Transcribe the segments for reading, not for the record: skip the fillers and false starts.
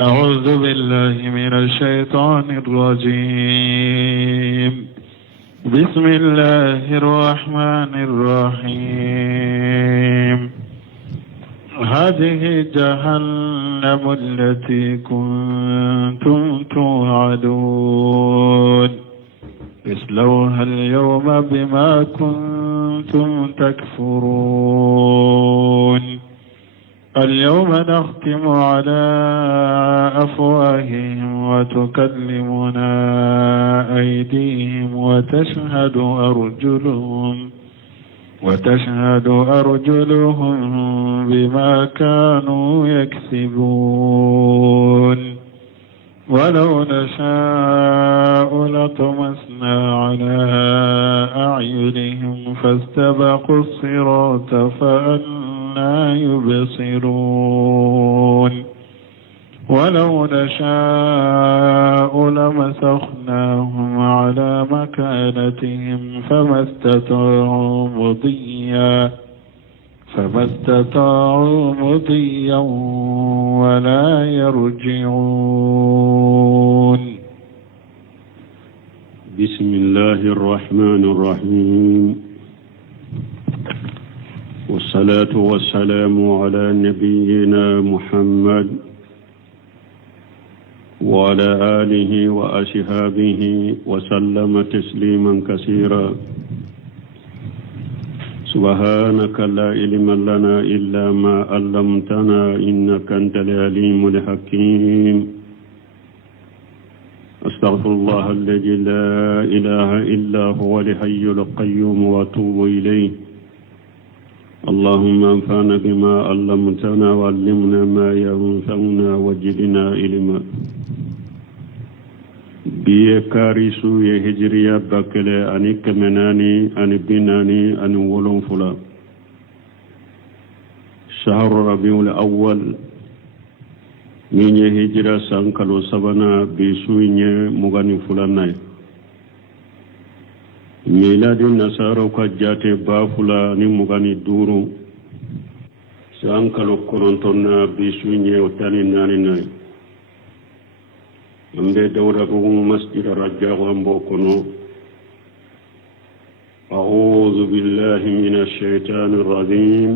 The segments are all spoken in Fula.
أعوذ بالله من الشيطان الرجيم. بسم الله الرحمن الرحيم. هذه جهنم التي كنتم توعدون اصلوها اليوم بما كنتم تكفرون. اليوم نختم على أفواههم وتكلمنا أيديهم وتشهد أرجلهم بما كانوا يكسبون. ولو نشاء لطمسنا على أعينهم فاستبقوا الصراط فأنى يبصرون. ولو نشاء لمسخناهم على مكانتهم فما استطاعوا مضيا ولا يرجعون. بسم الله الرحمن الرحيم. والصلاة والسلام على نبينا محمد وعلى آله وأصحابه وسلم تسليما كثيرا. سبحانك لا علم لنا إلا ما علمتنا إنك أنت العليم الحكيم. أستغفر الله الذي لا إله إلا هو الحي القيوم وأتوب إليه. اللهم انفعنا بما علمتنا وعلمنا ما ينفعنا وزدنا علما. biye karisu ye hijriya bakele ani kemenani ani binani ani wolonfula shahru rabiul awwal minye hijra sankalo sabana bisu nye mugani fulanay miladi nasaro ka jate bafula ni mugani duru sankalo korontonna bisu nye otani nani nay ambe dawra ko masjid rajja wambo kono. a'udhu billahi minash shaitanir rajim.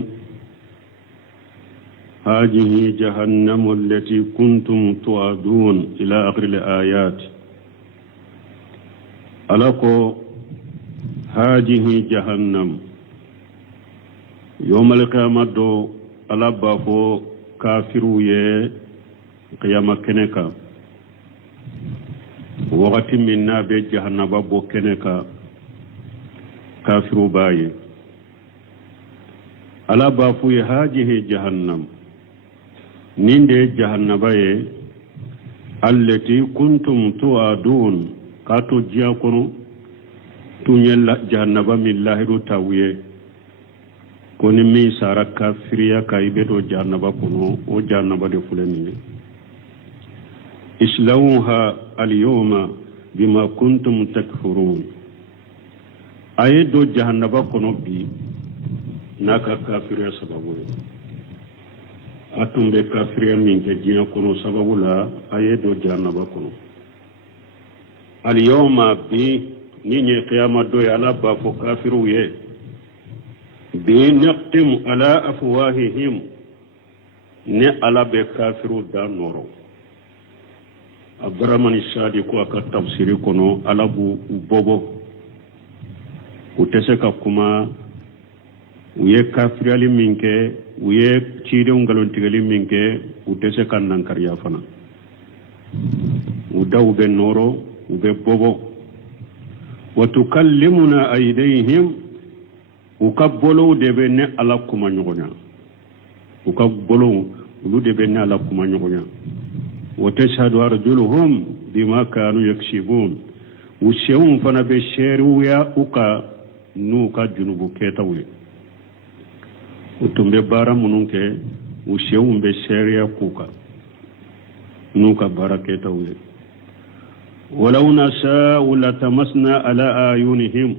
hadhihi jahannamu allati kuntum tu'adun ila akhir al-ayat. alako hadhihi jahannam yawm al-qiyamah do alaba fo kafiru ye qiyamah keneka wakati minna be jahannaba bo keneka kafiru baye ala bafu ye hajihi jahannam ninde jahannaba ye allati kuntum tuadun kato jiya kono tunyella jahannaba millahiru tawiye koni mi sara kafiriya kaibe do jahannaba kono o jahannaba de fulani islawha al-yawma bima kuntum takfurun. ayedo jahannaba kono bi naka kafiriya sababu atumbe kafiriya min ke jiya kono sababu la ayedo jahannaba kono. al-yawma bi ninye qiyama do ya ala ba fo kafiru ye bi naqtim ala afwahihim ne ala be kafiru da noro. Abdurrahman Shadi ko aka tafsiri kono alabu bobo uteseka kuma uye kafirali minke uye chide ungalon tigali minke uteseka nankariya fana uda ube noro ube bobo watukallimuna aydihim ukabbolo debe ne ala kuma nyogonya ukabbolo ulu debe ne ala kuma nyogonya وتشهد أرجلهم بما كانوا يكسبون وشيون فانا بشيرو يا أوكا نوكا جنوبو كيتاوي وتم ببارا منونك وشيون بشير يا كوكا نوكا بارا كيتاوي. ولو نشاء لتمسنا على أعينهم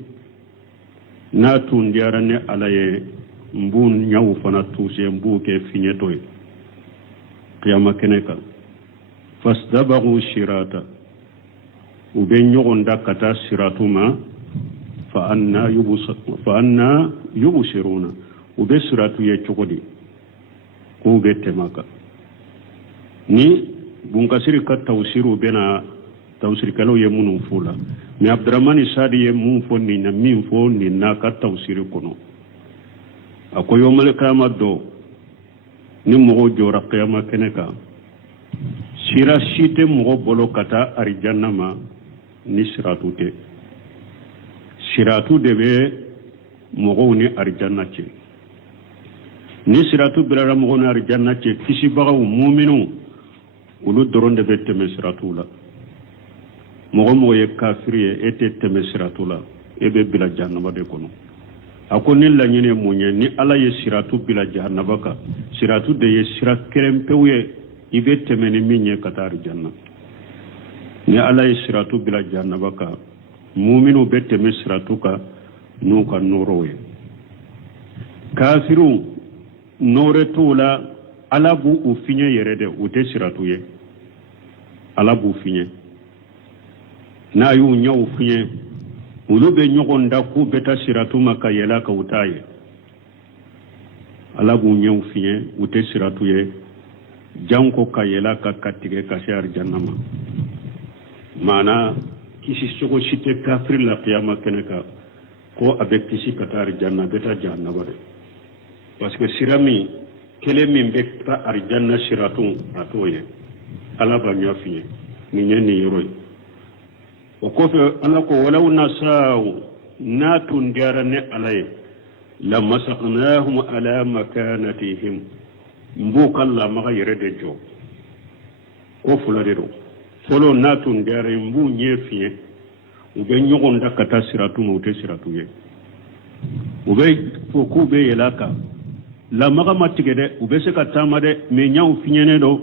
natun diarane alaye mbun nyaw fana tuse mbuke finyetoy qiyama keneka fasdabagu shirata ube ñogonda kata siratuma fa anna yubsiruna ube siratu ye cogodi ko ube temaka ni bunkasiri ka tawsiru bena tawsir kalo ye munun fula mi abdurrahman sadi ye mun fo ni na min fo ni na ka tawsir kono akoyo malakama do ni mogo jora qiyama keneka sira shite mogo bolo kata arjanna ma ni siratu te siratu debe mogo ni arjanna ce ni siratu birara mogo ni arjanna ce kisi bagaw mu'minu ulu doron de be teme siratu la mogo ye kafiri ye ete teme siratu la ebe bila jahannaba de kono ako ni laɲini munye ni ala ye siratu bila jahannaba ka siratu de ye sira kerempew ye i be teme ni min ye ka taa arjanna ni ala ye siratu bila jahannaba ka muminu be teme siratu ka n'u ka noorow ye kafiru noore t'u la ala b'u u fiɲɛ yɛrɛ de u tɛ siratu ye ala b'u fiɲɛ n'a y'u ɲɛw fiɲɛ olu be ɲɔgɔn da k'u bɛ taa siratu ma ka yɛlɛ ka u t'a ye ala b'u ɲɛw fiɲɛ u tɛ siratu ye janko ka yɛlɛ ka tigɛ ka se arjanna ma maana kisi sogo si tɛ kafiri la qiyama kɛnɛ kan ko a bɛ kisi ka taa arjanna a bɛ taa jahannaba de parce que sira min kelen min bɛ taa arjanna siratu a t'o ye ala b'a ɲɛ fiɲɛ nin ye nin yɔrɔ ye o kɔfɛ ala ko walaw nasaw n'a tun diyara ni ala ye lamasaknahum ala makanatihim n b'u ka lamaga yɛrɛ de jɔ ko fila de don fɔlɔ n'a tun diyara n b'u ɲɛ fiɲɛ u bɛ ɲɔgɔn da ka taa siratu ma u tɛ siratu ye u bɛ fɔ k'u bɛ yɛlɛ kan lamaga ma tigɛ dɛ u bɛ se ka taama dɛ mɛ ɲɛw fiɲɛnen don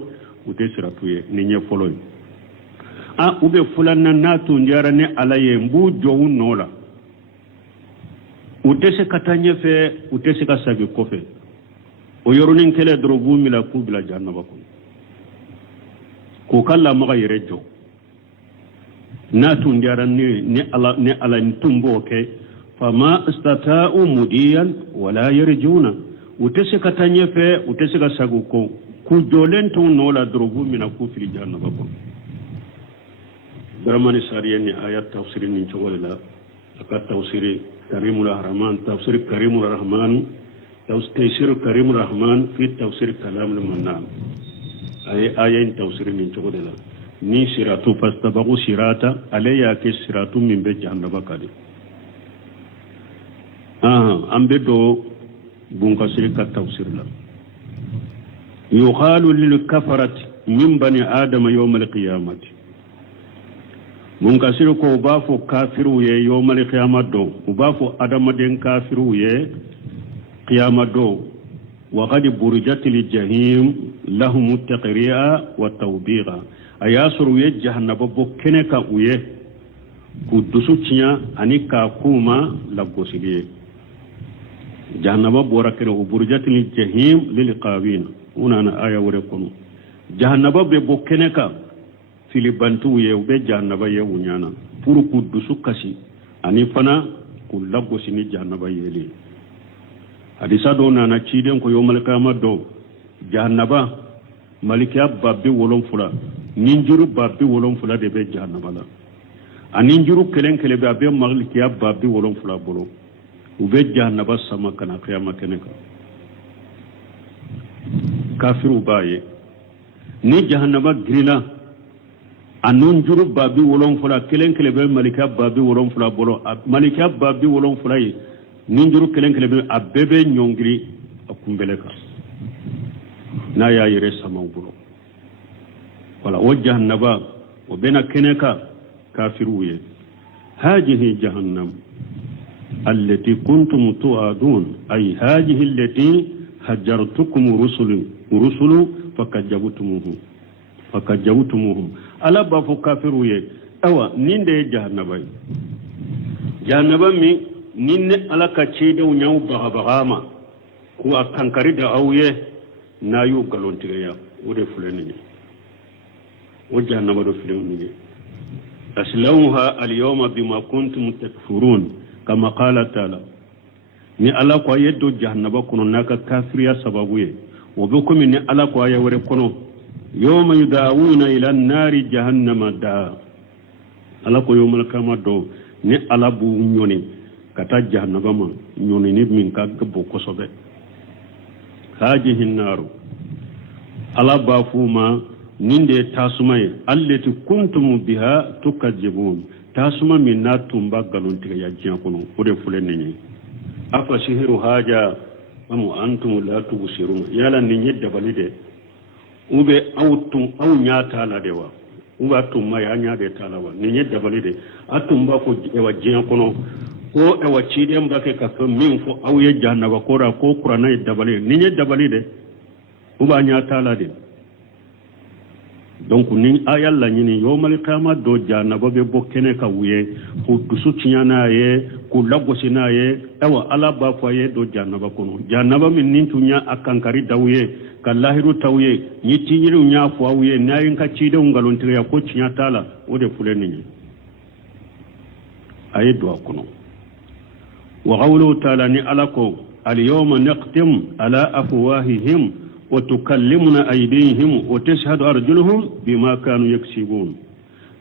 u tɛ siratu ye nin ɲɛ fɔlɔ ye u bɛ filanan n'a tun diyara ni ala ye n b'u jɔ u nɔ la u tɛ se ka taa ɲɛfɛ u tɛ se ka segin kɔfɛ o yɔrɔnin kelen dɔrɔn b'u minɛ k'u bila jahannaba kɔnɔ k'u ka lamaga yɛrɛ jɔ n'a tun diyara ni ala tun b'o kɛ fama istata'u mudiyan wala yarjuna u tɛ se ka taa ɲɛfɛ u tɛ se ka segin kɔ k'u jɔlen t'u nɔ la dɔrɔn b'u minɛ k'u fili jahannaba kɔnɔ Abdurrahman Sariya ni ayat tafsiri min cogo de la a ka tafsiri Karimul Rahman tafsir Karimul Rahman tafsir Karimul Rahman fi tafsir Kalamul Mannan ay ayin tafsiri min cogo de la ni siratu fastabagu sirata alayya ke siratu min be jahannaba kadi an be do bunkasiri ka tafsir la yuqalu lil kafarati min bani adama yawm al qiyamati munkasir ko b'a fɔ kafiru ye yawmal qiyamah don u b'a fɔ adamaden kafiru ye qiyamah don wa qad burjatil jahim lahum taqri'a wa tawbiqa ayasuru ye jahannaba bo kene ka u ye ku dusu tiɲa ani ka kuma la gosili jahannaba bora kene u burjatil jahim lil qawin una aya wore kono jahannaba be bo kene ka filibantu ye u bɛ jahannaba ye u ɲana pour k'u dusu kasi ani fana k'u lagosi ni jahannaba yeli hadisa dɔw nana ciden ko yawmal qiyamah dɔw jahannaba malikiya 70,000 ninjuru 70,000 de bɛ jahannaba la a ninjuru kelen kelen bɛ a bɛ malikiya 70,000 bolo u bɛ jahannaba sama kana qiyama kɛnɛ kan kafiru b'a ye ni jahannaba girina anun juru 70,000 kelen kelen bɛ malikiya 70,000 bolo malikiya 70,000 ye nin juru kelen kelen bɛ a bɛɛ bɛ ɲɔngiri a kunbɛlɛ kan n'a y'a yɛrɛ sama u bolo wala o jahannaba o bɛna kɛnɛ kan kafiruw ye hajihi jahannam allati kuntum tu'adun ay hajihi allati hajjartukum rusulu fakajjabtumuhum ala b'a fɔ kafiru ye awa nin de ye jahannaba ye jahannaba min ni ne ala ka cidenw y'aw bagabaga ma k'u a kankari da aw ye nayu galontireya wode fuleni o jahannama do fuleni aslawha al-yawma bima kuntum takfurun kama qala ta'ala ni ala ko yeddo jahannaba kono naka kafiriya sababu ye wo be ko min ni ala ko ya wore kono yawma yudawuna ila an-nari jahannama da ala ko yawmal qiyamah ni ala bu nyoni kata jahannaba ma nyoni ni min ka gbo ko sobe hajihi an-naru ala ba fuma ninde tasumay allati kuntum biha tukajibun tasuma min natumba galontiga ya jiya kono ode fuleni afa sihiru haja amu antum la tubsirun yala ni nyedda balide ube autum au nyata la dewa uba tumma ya nya de talawa ni nyedda balide atumba ko ewa jiya kono ko ewa chide mbake ka min fo au ye jannaba kora ko qur'ana yedda balide ni nyedda balide uba nyata la de donc ni ayalla ñini yowmal qiyama do jannaba be bokkene ka wuye ko dusu tiñana ye ko lagosina ye awa ala ba fo ye do jannaba kono jannaba min nin tuña akankari dawye ka lahiru tawye ñi tiñiru ña fo wuye nayin ka ciide ngalontire ya ko tiña tala wode fuleni ñi ay do kono wa qawlu ta'ala ni alako al yawma naqtim ala afwahihim وتكلمنا أيديهم وتشهد أرجلهم بما كانوا يكسبون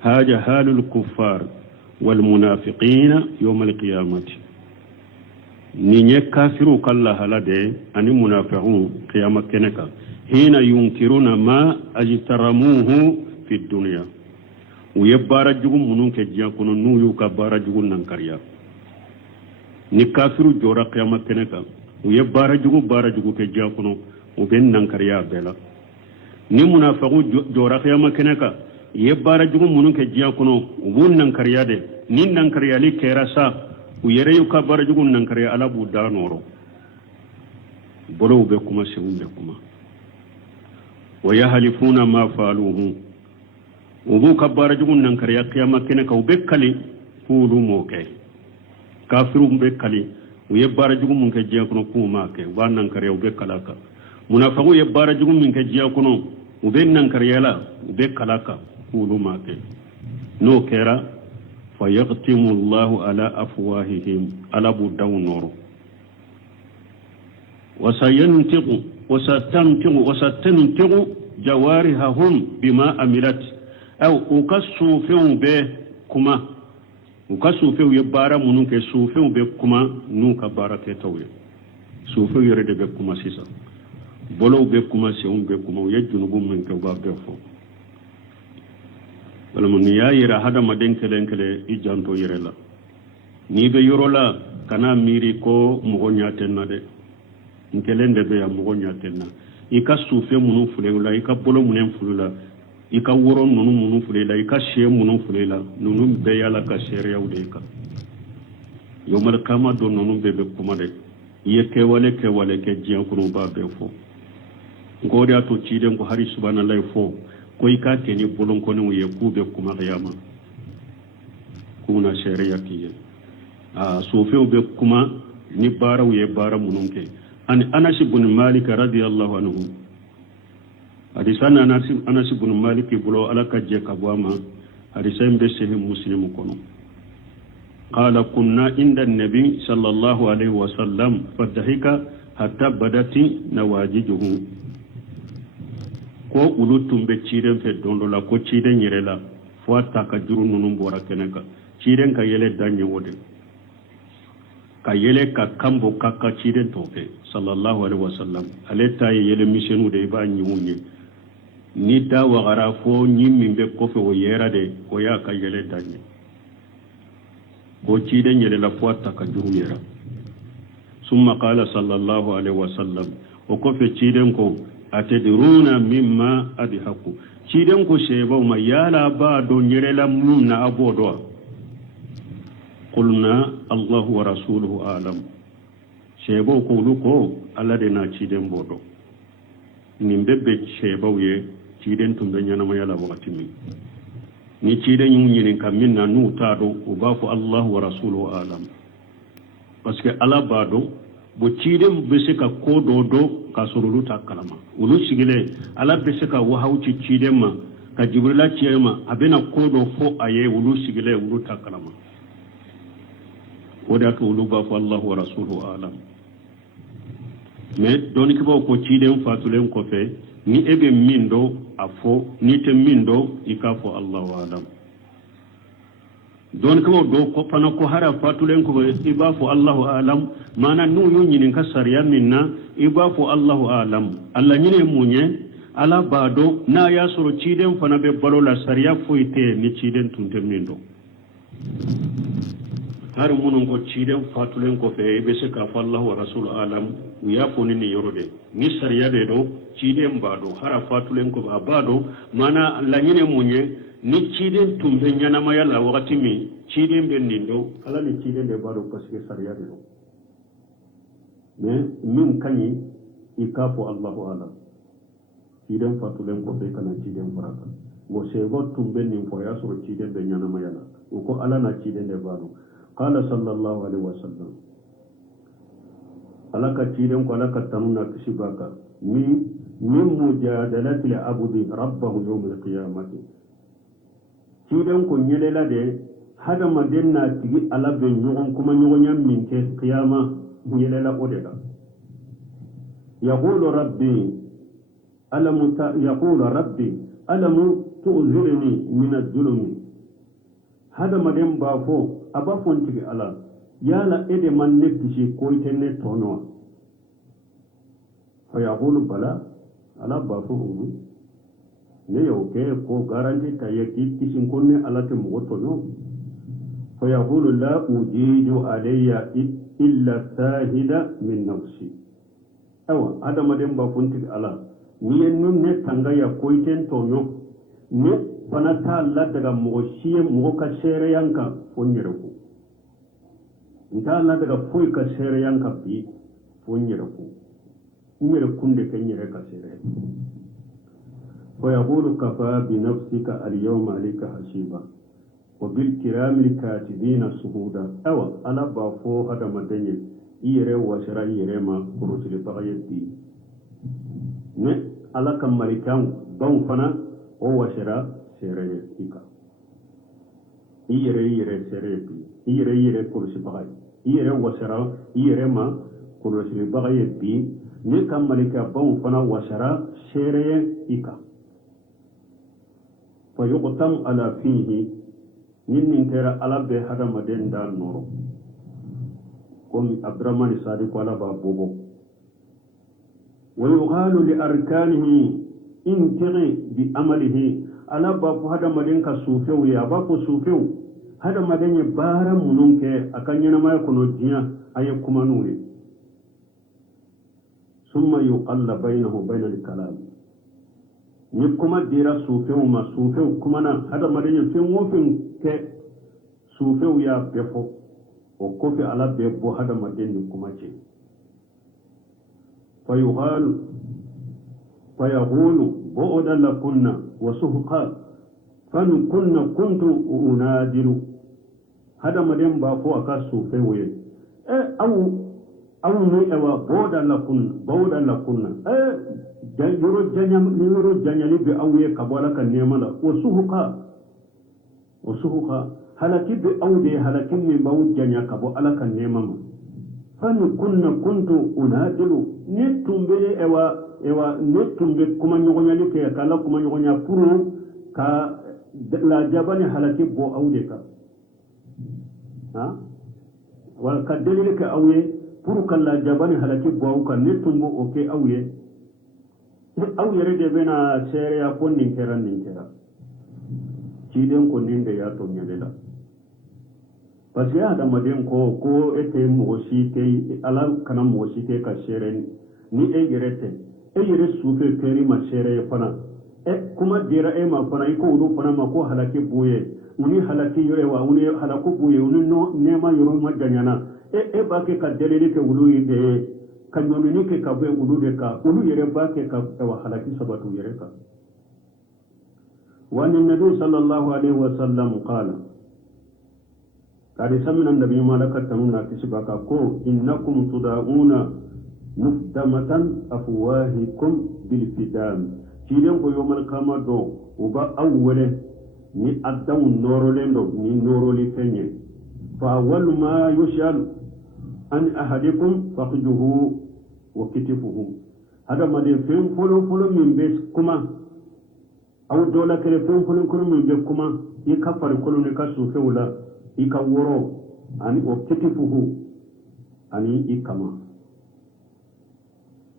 هذا حال الكفار والمنافقين يوم القيامة نيني كافروا كالله لدي أن منافقون قيامة كنكا حين ينكرون ما أجترموه في الدنيا ويبارجهم منونك جيكونا نويو كبارجهم ننكريا نكافروا جورا قيامة كنكا ويبارجهم بارجهم كجيكونا وبين ننكريا بلا ni munafiqu jora khiyama keneka yebara jugu munun ke jiya kono won nankariya de nin nankariya li kerasa u yere yu ka bara jugu nankariya ala bu da noro bolo be kuma sewunde kuma wa yahlifuna ma faluhu ubu ka bara jugu nankariya khiyama keneka u be kali fulu moke kafiru be kali u yebara jugu mun ke jiya kono kuma ke wa nankariya u be kalaka munafiqu yebara jugu min ke jiya kono ube nankariyala ube kalaka kulu make no kera fa yaqtimu Allahu ala afwahihim ala budaw noro wasatantiqu jawarihum bima amilat aw ukassu fi'u be kuma ukassu fi'u yebara munun ke sufi'u be kuma nu ka barake tawye sufi'u yere de be kuma sisa bolo be kuma se on be kuma yajjunu bum men ko ba be fo wala mun ya yira hada maden kele i janto yire la ni be yorola kana miri ko mo gonyaten na de nkelende be ya mo gonyaten na i ka sufe munu fulela i ka bolo munen fulula i ka woro nunu munu fulela i ka she munu fulela nunu be yala ka shere yawde ka yomal kama do nunu be kuma de yeke wale ke jiyan kuno ba be fo ngode ato ciiden ko hari subhanallahi fo ko ikate ni bolon ko no ye kube kuma qiyama kuna sharia kiye so fe be kuma ni baraw ye bara mununke an Anas ibn Malik radiyallahu anhu hadisana Anas ibn Malik bulo alaka je kabwama hadisan be sahih Muslim kono قال كنا عند النبي صلى الله عليه وسلم فضحك حتى بدت نواجذه ko ulutum be ciiden fe dondo la ko ciiden yere la fo ta ka juru nunum bora keneka ciiden ka yele danye wode ka yele ka kambo ka ciiden to fe sallallahu alaihi wasallam aleta yele misenu de ba nyunye ni da wa gara fo nyimmi be ko fe o yera de ko ya ka yele danye ko ciiden yele la fo ta ka juru yera summa qala sallallahu alaihi wasallam o ko fe ciiden ko atadruna mimma adhaku ciiden ko sheba ma yala ba do nyerela munna abodo qulna Allahu wa rasuluhu alam sheba ko luko alla de na ciiden bodo ni bebbe sheba ye ciiden tumbe nyana ma yala wakati mi ni ciiden nyini kam minna nu tado o ba fu Allahu wa rasuluhu alam parce que ala bado bo ciiden be se ka ko do kasurulu ta kalama ulu sigile ala be se ka wahawci ciden ma ka jibrila ciye ma a bena kodo fo a ye ulu sigile ulu ta kalama o da ka ulu ba fo allahu wa rasuluhu alam mais doni kibaw ko ciden fatulen ko fe ni ebe min do a fo ni te min do i ka fo allahu alam don ko do ko fana ko hara fatulen ko iba fo allahu alam mana nu yo nyinin ka sariya minna iba fo allahu alam alla nyine munye ala bado na ya soro ciden fana be balola sariya foite ni ciden tunte min do har munun ko ciden fatulen ko fe be se ka fo allahu wa rasul alam ya ko ni yorode ni sariya de do ciden bado hara fatulen ko bado mana alla nyine munye ni ciden tumbe ñanama yalla wakati mi ciden be nin do ala ni ciden be bado parce que sariya de do mais min kañi i ka fo allahu alam ciden fatulen ko be kana ciden farata wo sego tumbe nin fo ya soro ciden be ñanama yalla o ko ala na ciden de bado qala sallallahu alaihi wasallam ala ka ciden ko ala ka tanuna kisibaka min mujadalati al abdi rabbahu yawm al qiyamati ciden ko ñelela de hadamaden na tigi ala be ñogon kuma ñogoñan min ke qiyama ñelela o de la yaqulu rabbi alamu tu'zirni min az-zulmi hadamaden ba fo aba fontigi ala yala ede man nekkisi koytenne tonowa fa yaqulu bala ala ba fo ne yau ke ko garanti ta yaki kishin kunne alati mugotono fa yaqulu la ujiju alayya illa sahida min nafsi awa adama den ba kunti ala ni nun ne tanga ya koiten tono ne fanata Allah daga mugoshi mugo ka shere yanka fonyere ku nta Allah daga foi ka shere yanka bi fonyere ku nyere kunde kenyere ka shere ويقول كفى بنفسك اليوم عليك حسيبا وبالكرام الكاتبين شهودا أو أنا بافو هذا مدني يره وشرا يره ما كروسل بغيتي ne ala kam marikan ban fana o washira sere ika yere sere bi yere kursi bagay yere washira yere ma kursi bagay bi ne kam malika ban fana washira sere ika فيقتم على فيه من ترى على به هذا مدين دار نور كم أبرمان صادق على بابوبو ويقال لأركانه إن تغي بأمله على باب هذا مدين كسوفيو يا باب سوفيو هذا مدين بارا منونك أكنينا ما يكون جيا أيكم نوري ثم يقل بينه وبين الكلام ni kuma dira sufew ma sufew kuma na hada madanya fen wofin ke sufew ya befo o kofi ala bebo hada madanya kuma ce fayuhalu fayahulu bo'oda lakunna wa suhqa fan kunna kuntu unadiru hada madanya ba fo aka sufew ye awu ni ewa bo'oda lakunna yoro janyali bi awye kabala kan nemala wasuhuqa halaki bi awde halakin ne bawu janya kabo ala kan nemama fan kuntu unadilu ne tumbe ewa ne tumbe kuma nyogonyali ke kala kuma nyogonya puru ka la jabani halaki bo awde ka ha wal kadeli ke awye puru kala jabani halaki bo ka ne tumbo oke awye aw yere de bena sere ya ko nin kera ciden ko nin de ya to nyadela parce que ada maden ko ete mo si ke ala kana mo si ke ka sere ni e yere sufe keri ma sere fana kuma dira ma fana iko udu fana ma ko halaki buye uni halaki yo wa uni halaku buye uni no nema yoro madanyana ba ke ka delele ke ulu ide kanyomi ke ka be ulu de ka ulu yere ba ke ka wa halaki sabatu yere ka wa nabi sallallahu alaihi wasallam qala kadi samina nabi malaka tanuna kisbaka ko innakum tudauna mufdamatan afwahikum bil fidam kilen ko yomal kama do uba awwale ni addaw norolendo ni noroli fenye fa awwal ma yushal an ahadikum faqduhu wa kitifuhu hada made fen folo min be kuma aw dola kere fen folo min be kuma i kafar kolo ne kasu fewla i ka woro ani wa kitifuhu ani ikama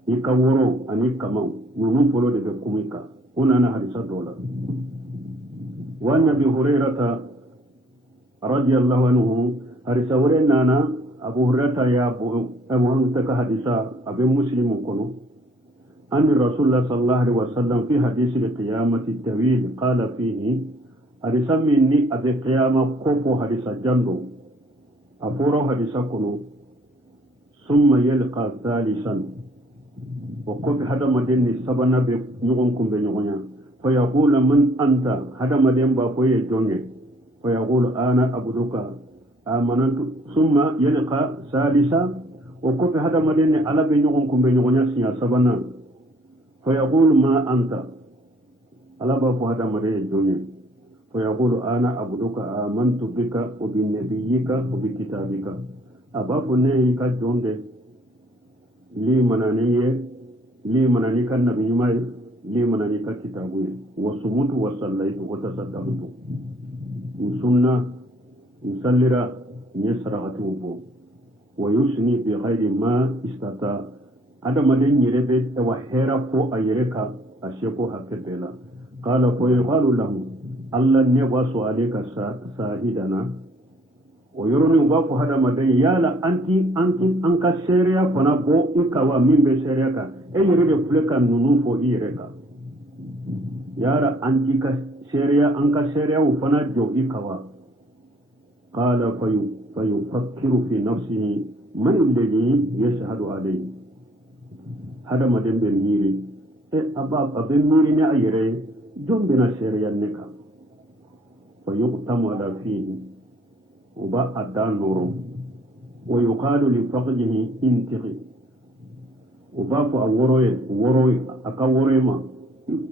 ikaworo ani kama nunu folo de kumika una na hadisa dola wa nabi hurairata radiyallahu anhu hadisa wore nana abu hurairata ya abu hamza ka hadisa abe muslimu kono an rasulullah sallallahu alaihi wasallam fi hadisi al-qiyamati tawil qala fihi hadisa minni abe qiyama kofo hadisa jando aforo hadisa kono summa yalqa thalisan وقف هذا مدين سبنا بنيوم بنيوميا فيقول من أنت هذا مدين بقوي جوني فيقول أنا أبدوك آمنت ثم يلقى ثالثا وقف هذا مدين على بنيوم بنيوميا سيا سبنا فيقول ما أنت على بقى هذا مدين جوني فيقول أنا أبدوك آمنت بك وبنبيك وبكتابك أبا فنيك جوني لي منانيه li manani kan nabi mai li manani ka kitabu wa sumutu wa sallaitu wa tasaddaqtu sunna sallira ni sarahatu bo wa yusni bi ghairi ma istata ada maden yirebe wa hera ko ayireka asheko haketela qala fa yuqalu lahu alla ne wasu alayka sahidana o yoroni ba ko hada madan yala anti an ka sheria kona bo ikawa mimbe sheria ka e yere de fleka nunu fo ireka yara anti ka sheria an ka sheria u fana jo ikawa qala fayufakkiru fi nafsihi man alladhi yashhadu alayhi hada madan be miri e aba be miri ne ayere jombe na sheria ne ka fayuqtamu ala fihi وباء الدان نورو ويقال لفقده انتقي وباء وروي أكوروي ما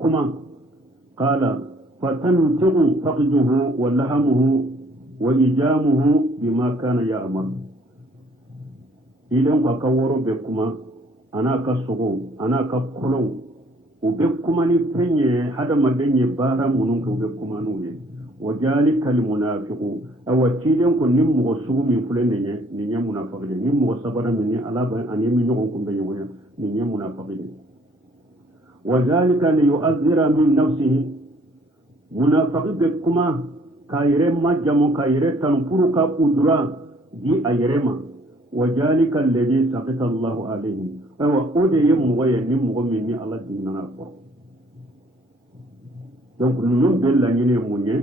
كما قال فتنتق فقده ولهمه وإجامه بما كان يعمل إذن أكورو بكما أنا كسوغو أنا كقلو وبكما نفني هذا مدني بارا منونك وبكما نوي وذلك المنافق أو تيدن كن نمو سوغ من فلان نيا منافق نمو صبر من على أن يمين يغنكم بينهم نيا منافق وذلك ليؤذر من نفسه منافق بكما كايرما جمو كايره تنفرك أدرا دي أيرما وذلك الذي سقط الله عليه أو أودي يمغي نمو مني الله ديننا أكبر donc nous bella ñene muñe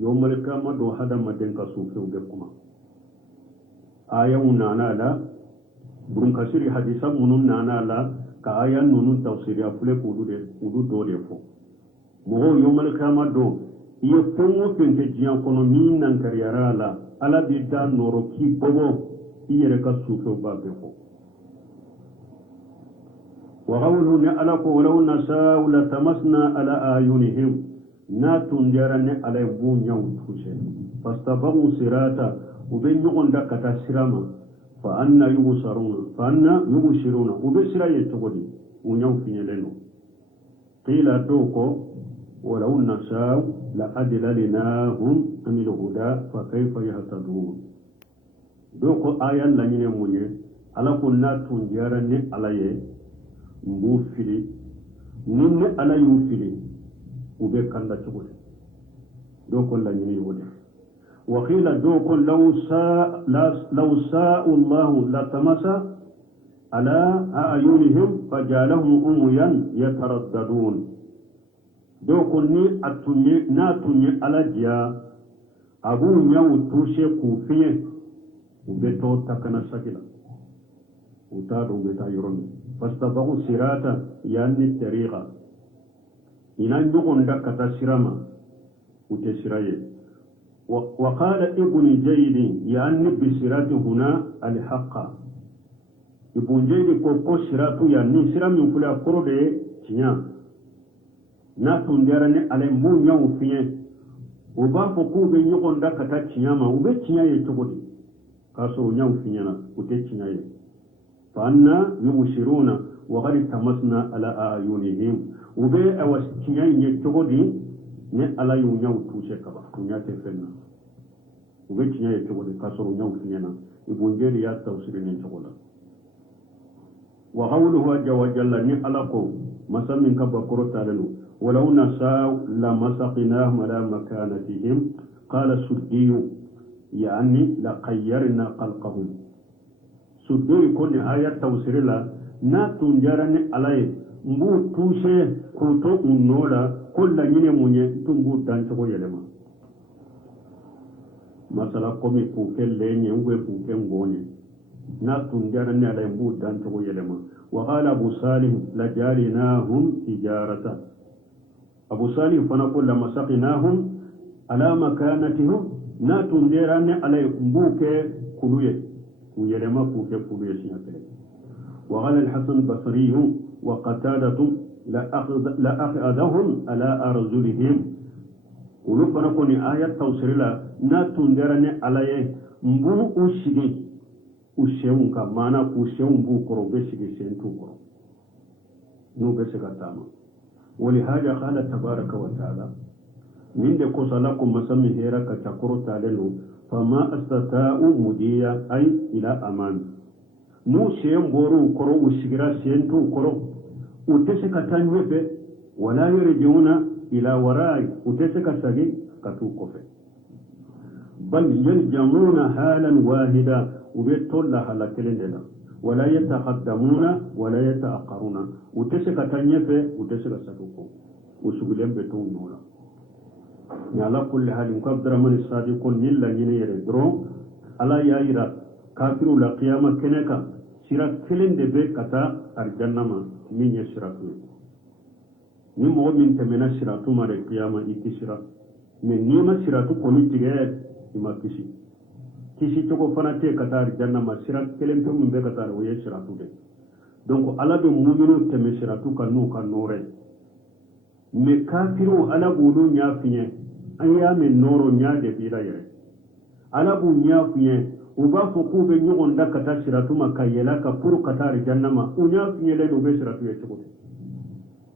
yomal kama do hada maden ka suufe be kuma aya unana la burun kasiri hadisa munun nana la ka aya nunun tafsiri afule kudu do de fo mo yomal kama do iyo tongo pente jian kono min nan kariyara la ala bi da noro ki bobo iyere ka suufe ba be fo wa qawluhu ala ko walaw nasa'u la tamasna ala ayunihim natun jarane alay bu nyaw tuse fastabahu sirata uben yugonda kata sirama fa anna yubsiruna ube siraye togodi unyaw finyeleno qila doko walaw nasa'u la adlalnahum anil huda fa kayfa yahtadun doko ayan la nyine munye ala ko natun jarane alaye mbu fili ninne alayu fili ube kanda chugule doko la nyini wode wa qila doko law sa'u Allah la tamasa ala ayunihim fajalahum umyan yataraddadun doko ni atunye na tunye alajiya abu nyawu tushe kufiye ube to takana sakila utado ube ta yoromi فاستبقوا سراتا يعني الطريقة إن نقول لك تسرما وتسرية وقال ابن جيد يعني بسرات هنا الحق ibunjeydi ko siratu ya ni sira min fule a koro de tiɲa n'a tun diyara ni ala n b'u ɲɛw fiɲɛ o b'a fɔ k'u bɛ ɲɔgɔn da ka taa tiɲa ma u bɛ tiɲa ye cogo di k'a sɔrɔ u ɲɛw fiɲɛna u tɛ tiɲa ye fa anna yubsiruna wa qad tamasna ala ayunihim u bɛ awa tiɲa in ye cogo di ni ala y'u ɲɛw tuse ka ban u ɲɛ tɛ fɛn na u bɛ tiɲa ye cogo di k'a sɔrɔ u ɲɛw fiɲɛna ibunjeydi y'a tawsiri nin cogo la wa qawluhu azza wa jalla ni ala ko masa min ka bakoro talenu ولو نشاء لمسقناهم على مكانتهم قال السدي يعني لقيرنا خلقهم سدي يكون آية توسير لا نا تنجرني عليه مبو توشي كوتو منولا كل نيني موني تنبو دانشو يلما مثلا كومي كوكل ليني وغي كوكل غوني نا تنجرني عليه مبو دانشو يلما وقال أبو صالح لجعلناهم تجارة أبو صالح فنقول لمسقناهم على مكانتهم نا تنديران على مبوك كلوية ويلما فوك كلوية سياتي وقال الحسن البصري وقتادة لأخذهم على أرجلهم ولو فنقول آية توصير لا نا تنديران على مبو أشيغي أشيون كمانا أشيون بو كرو بشيغي سينتو كرو نو بشيغا تاما ولهذا قال تبارك وتعالى من دكوس لكم مسمى هيرا كتكرو تعالوا فما استطاعوا مديا أي إلى أمان نو سيم بورو كرو وشجرا سينتو كرو وتسك تنوب ولا يرجعون إلى وراء وتسك سجي كتو كفه بل يلجمون حالا واحدا وبيتول لها كلندنا ولا يتقدمون ولا يتأخرون وتسك تنيفه وتسك سكوكو وسجلهم بتون نولا على كل حال قدر من الصادقون نلا ينير درو على يايرا كافر لا قيامة كنكا سيرا كلن دبي كتا الجنة من يسراتو من مؤمن تمنا سراتو مار القيامة يكسرا من نيما سراتو كوني تيجي ما كسي kisi cogo fana te katar janna ma sira kelen pe mun be katar o ye siratu de donc ala be mu'minu teme siratu kanu kan nore me kafiru ala bulu nya finye anya me noro nya de bira yere ala bu nya finye u ba fo ku be nyogon da katar siratu ma kayela ka puru katar janna ma u nya finye le do be siratu ye cogo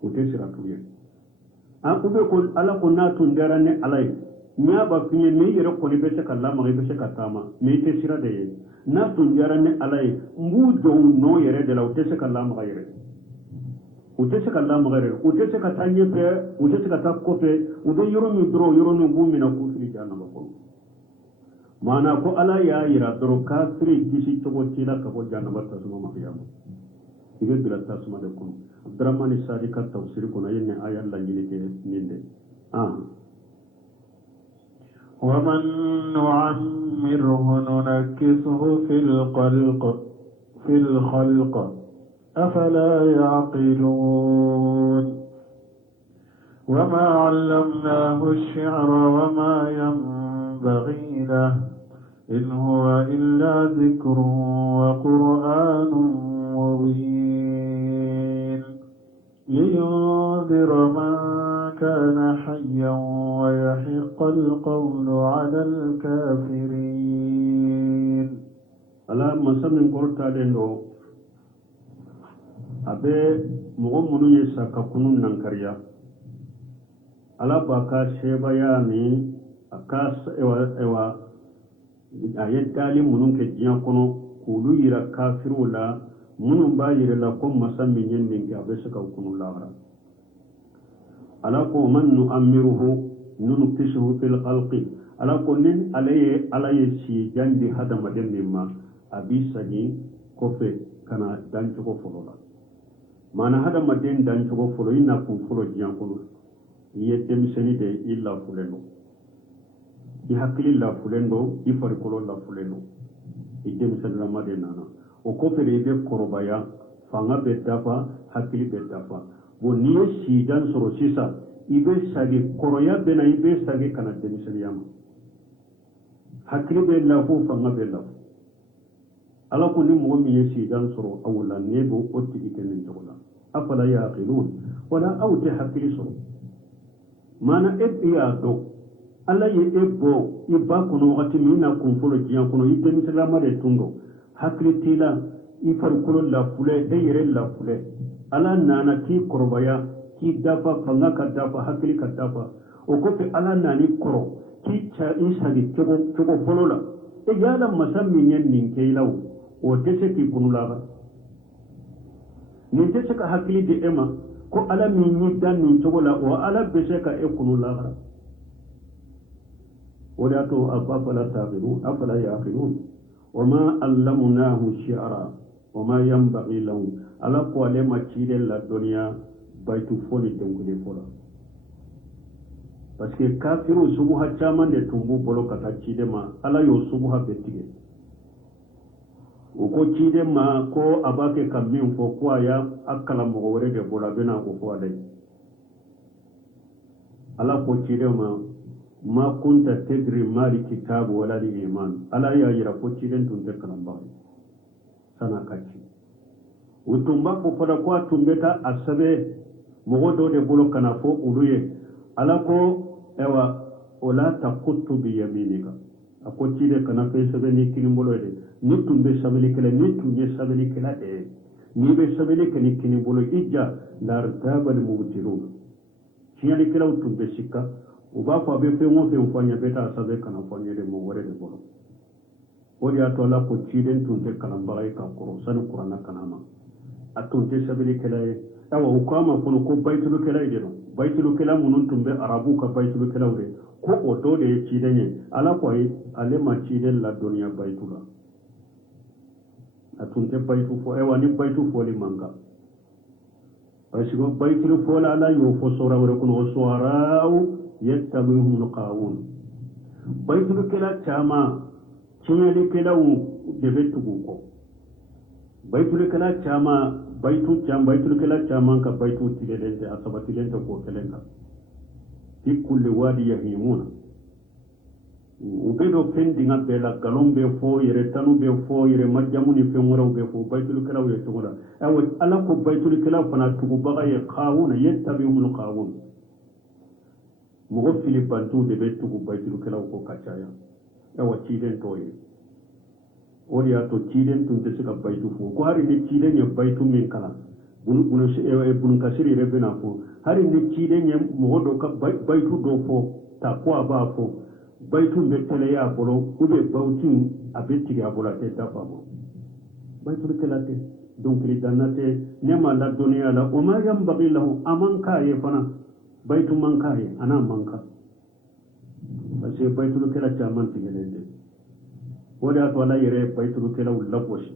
o te siratu ye a ku be ko ala ko na tun darane alai nya ba finye me yere ko ni be se kala ma be se katama me te sira de na tun jarane alai mbu do no yere de la o te se kala ma yere o te se kala ma yere o te se katanye pe o te se kata ko pe o do yoro mi dro yoro no bu mi na ku fili jana ma ko mana ko ala ya yira dro ka firi kisi to ko tila ka ko jana ba ta suma ma yama ibe bila ta suma de ko abdurrahman sadiqa tafsir ko na yene aya Allah yini ke ninde ومن نعمره ننكسه في الخلق أفلا يعقلون وما علمناه الشعر وما ينبغي له إن هو إلا ذكر وقرآن مبين لينذر من كان حيا ويحق القول على الكافرين ala masamin korta dendo abe mugomunu yesa kakunun nan karya ala baka sheba yani akas ewa ayetali munun ke jiyan kono kulu yira kafiru la munun ba yira la ko masamin yendin ke abe saka kunun lahara ala ko man nu'ammiruhu nunqisuhu fil khalqi ala ko nin alaye si jandi hadama den mimma abisani kofe kana dancho ko folola mana hadama den dancho ko folo ina ku folo jiyan ko yette miseni de illa fuleno di hakili la fulendo di farikolo la fuleno ite miseni ramade nana o kofe de be korobaya fanga be dafa hakili be dafa bo niye sidan soro sisa ibe sage koroya bena ibe sage kana demisiyama hakili be lafu fanga be lafu ala ko ni mo mi yesi dan soro awla ne bo o tigi tenen jogola afala yaqilun wala awti hakili soro mana ya do alla ye ebo iba kono wakati mina kumfolo jiyan kono ite misalama de tundo hakili tila ifarkulo la fule yere la fule ala nana ki korobaya ki dafa fanga ka dafa hakili ka dafa o ko pe ala nani koro ki cha isagi chogo folo la yala masammi nyen nin keilaw o tese ki kunulaga nin tese ka hakili de ema ko ala min ni dan nin chogo la o ala bese ka e kunulaga o da to afala taqilu afala yaqilun wama allamnahu shi'ra wama yanbaghi lahu ala ko ale ma chide la dunya baitu foli dengule fola parce que kafiru subuha caman de tumbu bolo kata chide ma ala yo subuha betige o ko chide ma ko abake kamin fo ko aya akala mo wore de bola bena ko fo alai ala ko chide ma kunta tadri mali kitabu wala li iman ala ya yira ko chide tun te kalam ba sana kachi utumba ko foda ko tumbeta asabe mo do de bolo kana fo uluye ala ko ewa wala taqutu bi yaminika ako chide kana fe sabe ni kinimbolo de ni tumbe sabeli kala ni tunye sabeli kala de ni be sabeli kani kinimbolo ijja lartaba al mubtilun chiyani kala tumbe sikka uba ko be fe mo fe fanya beta sabe kana fanya de mo wore de bolo wori ato la ko chide tunte kana baray ka ko sanu qur'ana kana ma atunte sabeli kala awa ukama kono ko baytul kala de no baytul kala munun tumbe arabu ka baytul kala de ko o do de cidenye ala ko ay ale ma ciden la dunya baytula atunte baytu fo e wani baytu fo li manga parce que baytul fo la ala yo fo sora wore kono soarau yattabuhum qawun baytul kala chama cinyali kala de betugo ko baytul kala chama baitul kala chaman ka baitu tilelente asabatilente ko kelenka fi kulli wadi yahimuna ubedo pendinga bela galombe fo yere tanu be fo yere majamuni fe ngoro be fo baitul kala we tugura aw ala ko baitul kala fana tugu baga ye qawuna yattabi'ul qawun mo fili bantu de be tugu baitul kala ko kachaya aw ciden toye ori ato ciden tun te sika baitu fo ko hari ne ciden ye baitu min kala bun kasiri rebena fo hari ne ciden ye modo ka baitu do fo ta ko aba fo baitu be tele ya bolo ube bautin abeti ya bola te ta famo baitu kelate donc li danate nema la dunya la o ma yambaghi lahu amanka ye fana baitu manka ye ana manka parce que baitu kelate amanti gelende wada to ala yere baytul kala laboshi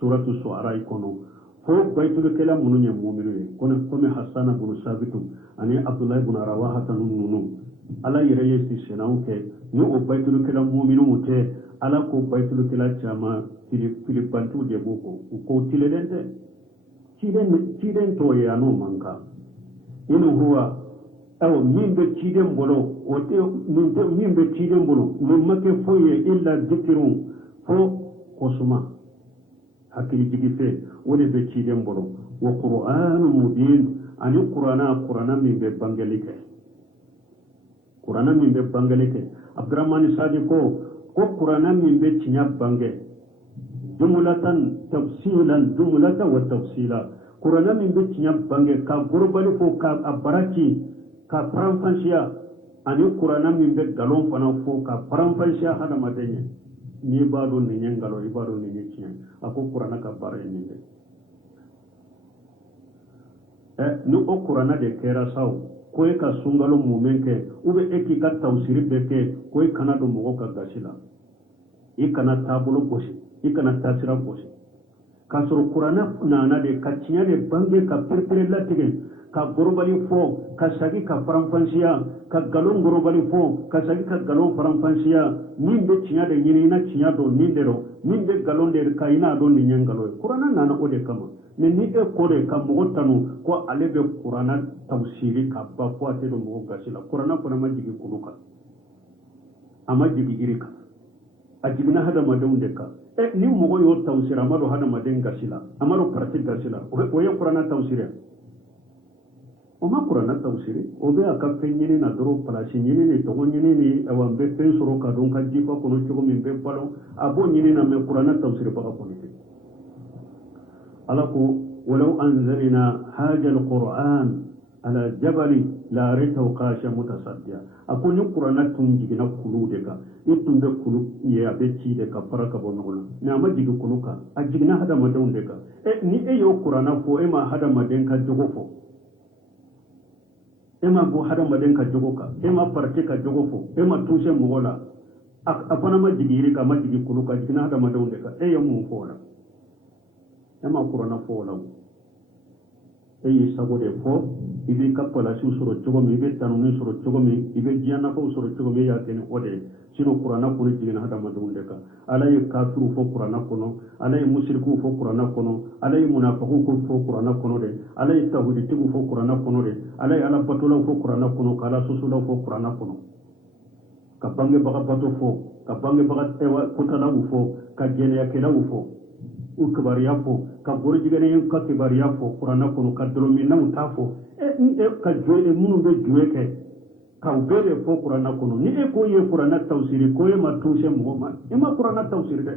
suratu suara ikono ko baytul kala mununya mu'minu kono comme hasana bin sabitu ani abdullah ibn rawaha tanunu ala yere yesti senau ke no o baytul kala mu'minu mute ala ko baytul kala chama tili bantu de boko ko tilelente ciden to ya no manka inu huwa aw min be ciden bolo o te min be ciden bolo min make foye illa dhikrun fo kosuma hakili jigi fe woni be ciden bolo wa qur'anun mubin ani qur'ana min be bangalike abdurrahman sadi ko qur'ana min be cinya bange jumlatan wa tafsila qur'ana min be cinya bange ka gurbali fo ka abaraki ka faranfansiya ani qur'ana min be galon fana fo ka faranfansiya hada madenya ni bado ni nyangalo ibado ni nyinya ako qur'ana ka bare ni de no o qur'ana de kera saw ko e ka sungalo mumenke ube eki ka tawsiri beke ko e kana do mo ka gasila e kana tabulo bosi e kana tasira bosi ka suru qur'ana nana de ka cinya de bange ka perpere latige ka gorobali fo ka sagi ka faranfansiya ka galon gorobali fo ka sagi ka galon faranfansiya min be cinya de nyini na cinya do nindero min be galon de ka ina do ni nyangalo qur'ana nana o de kama ne ni e ko de ka mo tanu ko ale be qur'ana tafsiri ka ba ko ate do mo gasila qur'ana ko na majigi kuluka amajigi irika ajigna hada madawde ka ni mogo yo tawsira amado hada maden gasila amado pratique gasila o yo qur'ana tawsira o ma qur'ana tawsira o be aka fenyini na doro place nyini ni to nyini ni awambe pensoro ka don ka jifa kono chogo min be palo abo nyini na me qur'ana tawsira baka konite alako ولو أنزلنا هذا القرآن على جبل لا ريته قاشا متصديا أكون القرآن تنجينا كلودك يتم بكلو يا بيتي دك بركة بنقول نعم جيك كلوكا أجينا هذا مدون دك ni eyo Qur'ana fo ema hada maden ka jogo fo ema go hada maden ka jogo ka ema parte ka jogo fo ema tushe mugola apana ma jigiri ka ma jigi kuluka jigina hada maden deka eyo mu fo la ema Qur'ana fo la eyi sagode fo ibe kappala su soro jogo mi ibe tanuni soro jogo mi ibe jiana fo soro jogo mi ya tene ode sino Qur'ana ko jigina hada maden deka alay kafiru fo Qur'ana kono alay mushriku fo Qur'ana kono alay munafiqu fo Qur'ana kono de alay tawhid tigu fo Qur'ana kono de alay ala batula fo Qur'ana kono kala susula fo Qur'ana kono ka bange baga bato fo ka bange baga tewa kutala fo ka jene ya kela fo u kabariya fo ka bori jigene ka kabariya fo Qur'ana kono ka dolo min na utafo ka joye munu be juweke ka ubele fo Qur'ana kono ni e ko ye Qur'ana tawsiri ko ye matushe muhammad e ma Qur'ana tawsiri de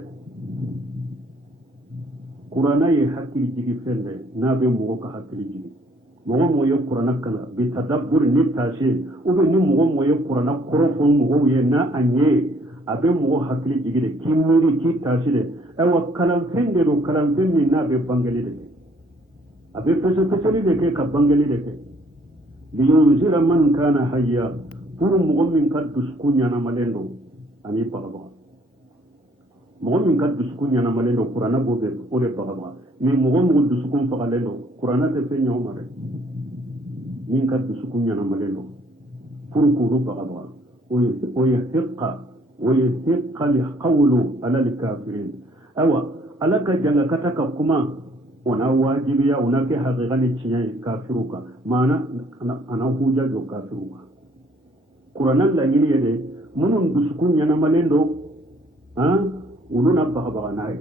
Qur'ana ye hakili jigi fende na be mugo ka hakili jigi mugo mo ye Qur'ana kana bi tadabbur ni tashe ube ni mugo mo ye Qur'ana korofo mugo ye na anye abe mugo hakili jigi de kimuri ki tashe de ewa kalam fende do kalam fende na be bangali de abe pese pese de ke ka bangali de ke liyunzira man kana hayya pour mugo min kad duskunya na malendo ani pagaba mugo min kad duskunya na malendo Qur'ana bobe ore pagaba mi mugo duskun fagalendo Qur'ana te fenya umare min kad duskunya na malendo pour ko pagaba o yahiqa alqawlu ala alkafirin awa alaka janga kataka kuma ona wajibiya ona ke haqiqani cinyai kafiruka mana ana huja jo kafiruka Qur'ana la ngini yede munun duskunya na malendo uluna baga nae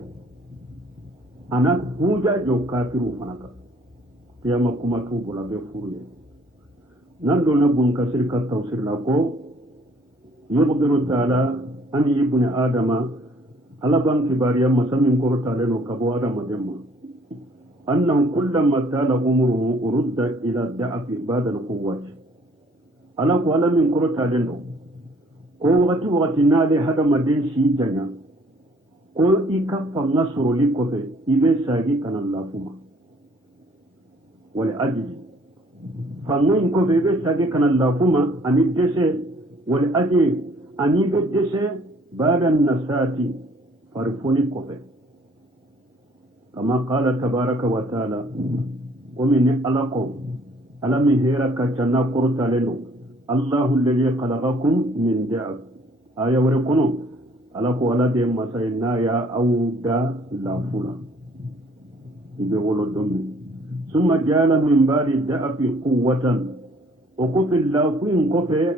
ana huja jo kafiru fanaka kiyama kuma tubo la be furuye nando na bun kasir ka tawsir la ko yuqdiru ta'ala an ibn adama ala ban kibariya masamin ko ta'ala no kabo adama demma annahu kullama tala umruhu urudda ila da'fi ba'da al-quwwati ala ko ala min ko ta'ala no ko wakati nale hada maden shi janya ko ika fanga soroli kofe ibe sagi kanan lafuma wal ajji fanga in kofe ibe sagi kanan lafuma ani dese wal ajji ani be dese badan nasati farfoni kofe kama qala tabaraka wa taala wa min alaqo alami hera kachana kortaleno Allahu alladhi khalaqakum min da'f aya wore kono ala ko ala de masay na ya awda la fula ibe wolo dommi summa jala min ba'di da'fi quwwatan o ko filla kuin ko fe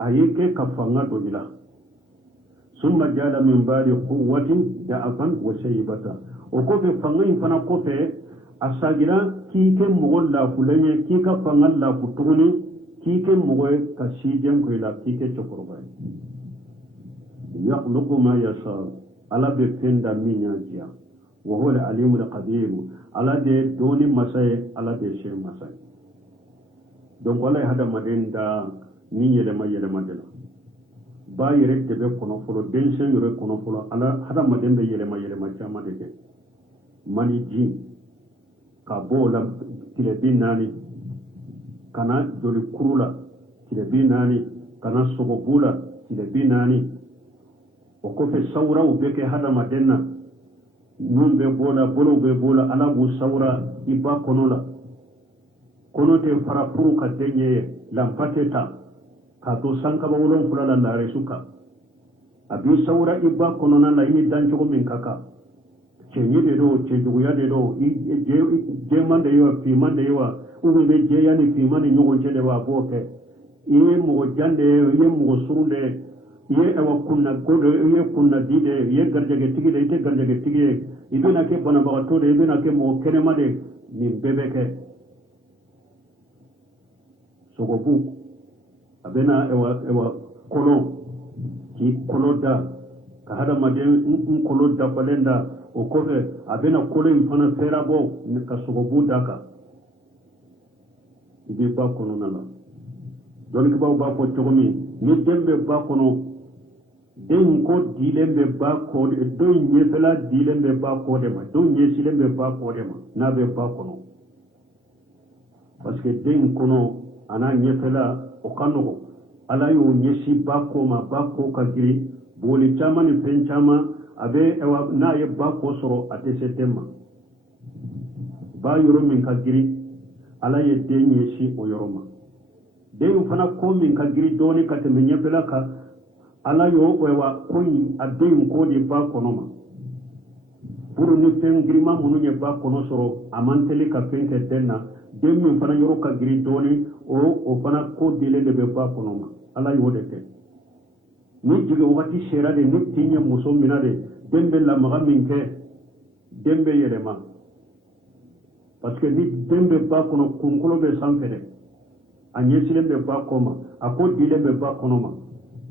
ayeke kafanga do ila summa jala min ba'di quwwatin da'fan wa shaybata o ko fe fangain fana ko fe asagira ki ke mogol la fulenye ki ka fangal la futuni ki ke mogoy ka sijen ko ila ki ke chokorba يخلق ما يشاء على بفند من يجيا وهو العليم القدير على دي دون مساي على دي شيء مساي donc wala hada maden da ni yele madela ba yere tebe kono folo densen yere kono folo ala hada maden be yele ma chama de ke mani ji ka bola tile binani kana joli kurula tile binani kana sogo bula tile binani o ko fe sawra o beke hada madenna non be bola bolo be bola ala bu sawra iba konola konote fara puru ka denye lampateta ka to sanka ba wolon fulala la resuka abi sawra iba konona la ini danjo min kaka chenye de do chejugo ya de do je mande yo fi mande yo ube be je yani fi mande nyogo chede wa boke iye mo jande iye mo surunde ye ewa kunna godo ye kunna dide ye garjage tigide ite garjage tigide ibena ke bana bagato de ibena ke mo kenema de ni bebeke sogobu abena ewa kolo ki kolo da ka hada maden kolo da balenda o kofe abena kolo infana ferabo ka sogobu daka ibe ba kono nala don ki ba ko togomi ni dembe ba kono den ko dilembe ba ko de do nyefela dilembe ba ko de ma do nyesilembe ba ko de ma na be ba kono parce que den kono ana nyefela o kanogo ala yo nyesi ba ko ma ba ko ka giri boli chama ni fen chama abe ewa na ye ba ko soro ate setema ba yoro min ka giri ala ye den nyesi o yoroma den fana ko min ka giri doni ka te nyefela ka ala yo wewa koyi adin ko di ba kono ma pour ni fen grima munu nye ba kono soro amanteli ka fen ke denna den min fana yoro ka giri doni o fana ko dile de be ba kono ma ala yo de te ni jige wati shera de ni tinya muso mina de dembe la maga min ke dembe yele ma parce que ni dembe ba kono kunkulo be sanfere anyesile be ba koma ako dile be ba kono ma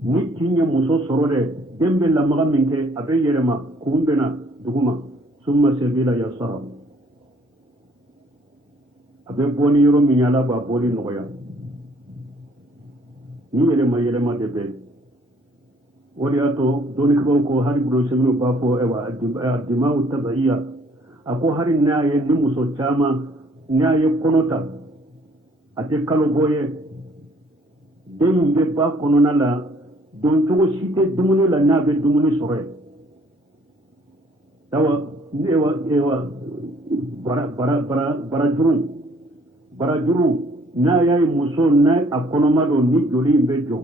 ni tinya muso soro de dembe la maga min ke abe yerema kumbena duguma summa sabila yasara abe boni yoro minyala ba boli noya ni yerema de be wodi ato doni ko hari bro sebino ba fo ewa dimau tabaiya ako hari naye ni muso chama naye konota ate kalo boye den be ba konona la don togo site dumuni la na be dumuni sore tawa ewa bara juru na yayi muso na akonoma do ni joli be jo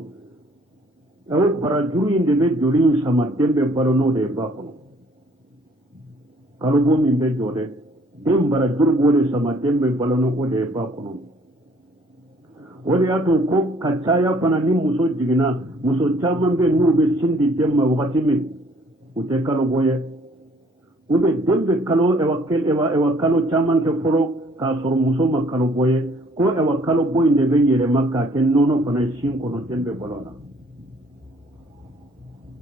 ewa bara juru inde be joli sama dembe balono de ba kono kalubo min be jode dem bara juru bole sama dembe balono ko de ba kono wani ato ko kacaya fana ni muso jigina muso caman be n'u be sindi demma wakati min u tɛ kalo boye ube dembe kalo ewa kalo caman ke fɔlɔ k'a sɔrɔ muso ma kalo boye ko ewa kalo boy de be yɛlɛma k'a kɛ nɔnɔ fana sin kɔnɔ dembe balo la